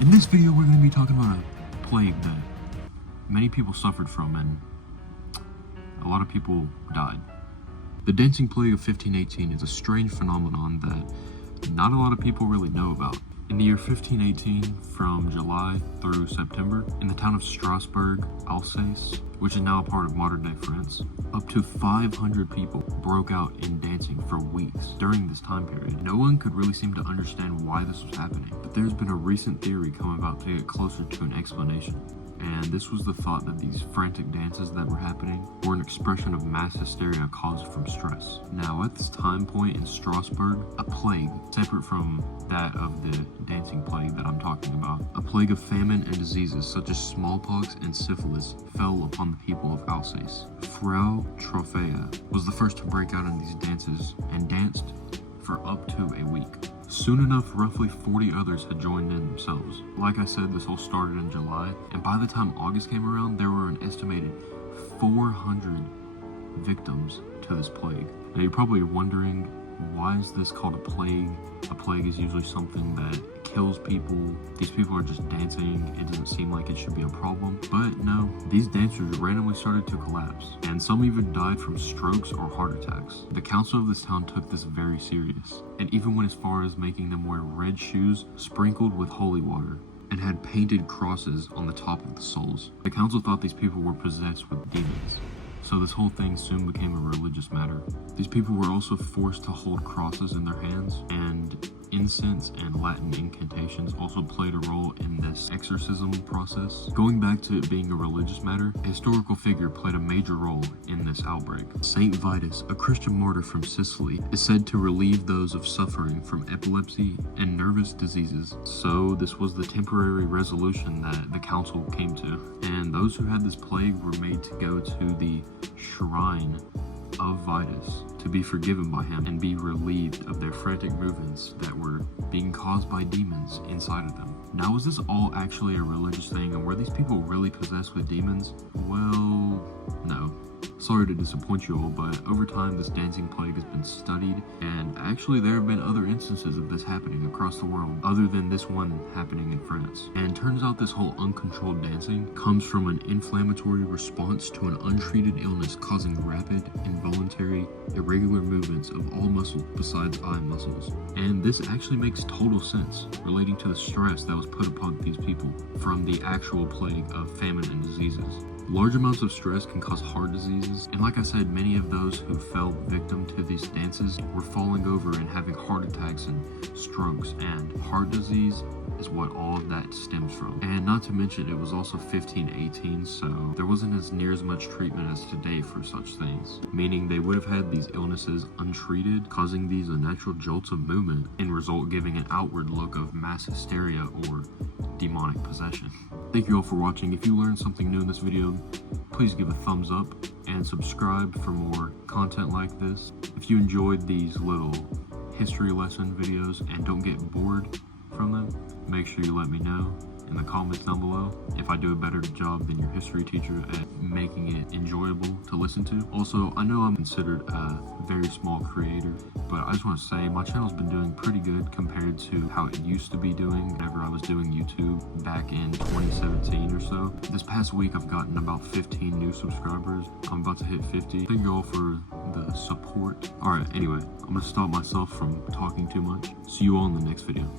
In this video, we're going to be talking about a plague that many people suffered from and a lot of people died. The Dancing Plague of 1518 is a strange phenomenon that not a lot of people really know about. In the year 1518, from July through September, in the town of Strasbourg, Alsace, which is now a part of modern-day France, up to 500 people broke out in dancing for weeks during this time period. No one could really seem to understand why this was happening, but there's been a recent theory come about to get closer to an explanation. And this was the thought that these frantic dances that were happening were an expression of mass hysteria caused from stress. Now, at this time point in Strasbourg, a plague, separate from that of the dancing plague that I'm talking about, a plague of famine and diseases such as smallpox and syphilis fell upon the people of Alsace. Frau Trophea was the first to break out in these dances and danced for up to a week. Soon enough, roughly 40 others had joined in themselves. Like I said, this all started in July, and by the time August came around, there were an estimated 400 victims to this plague. Now you're probably wondering, why is this called a plague? A plague is usually something that kills people. These people are just dancing. It doesn't seem like it should be a problem. But no, these dancers randomly started to collapse, and some even died from strokes or heart attacks. The council of this town took this very serious, and even went as far as making them wear red shoes sprinkled with holy water, and had painted crosses on the top of the soles. The council thought these people were possessed with demons, so this whole thing soon became a religious matter. These people were also forced to hold crosses in their hands, and incense and Latin incantations also played a role in this exorcism process. Going back to it being a religious matter, a historical figure played a major role in this outbreak. Saint Vitus, a Christian martyr from Sicily, is said to relieve those of suffering from epilepsy and nervous diseases. So this was the temporary resolution that the council came to, and those who had this plague were made to go to the shrine of Vitus to be forgiven by him and be relieved of their frantic movements that were being caused by demons inside of them. Now, was this all actually a religious thing, and were these people really possessed with demons? Well, no. Sorry to disappoint you all, but over time this dancing plague has been studied, and actually there have been other instances of this happening across the world other than this one happening in France. And turns out this whole uncontrolled dancing comes from an inflammatory response to an untreated illness causing rapid, involuntary, irregular movements of all muscles besides eye muscles. And this actually makes total sense relating to the stress that was put upon these people from the actual plague of famine and diseases. Large amounts of stress can cause heart diseases, and like I said, many of those who fell victim to these dances were falling over and having heart attacks and strokes, and heart disease is what all of that stems from. And not to mention, it was also 1518, so there wasn't as near as much treatment as today for such things, meaning they would have had these illnesses untreated, causing these unnatural jolts of movement, and result giving an outward look of mass hysteria or demonic possession. Thank you all for watching. If you learned something new in this video, please give a thumbs up and subscribe for more content like this. If you enjoyed these little history lesson videos and don't get bored from them, make sure you let me know in the comments down below if I do a better job than your history teacher at making it enjoyable to listen to. Also, I know I'm considered a very small creator, but I just want to say my channel's been doing pretty good compared to how it used to be doing whenever I was doing YouTube back in 2017 or so. This past week I've gotten about 15 new subscribers. I'm about to hit 50. Thank you all for the support. Alright, anyway, I'm gonna stop myself from talking too much. See you all in the next video.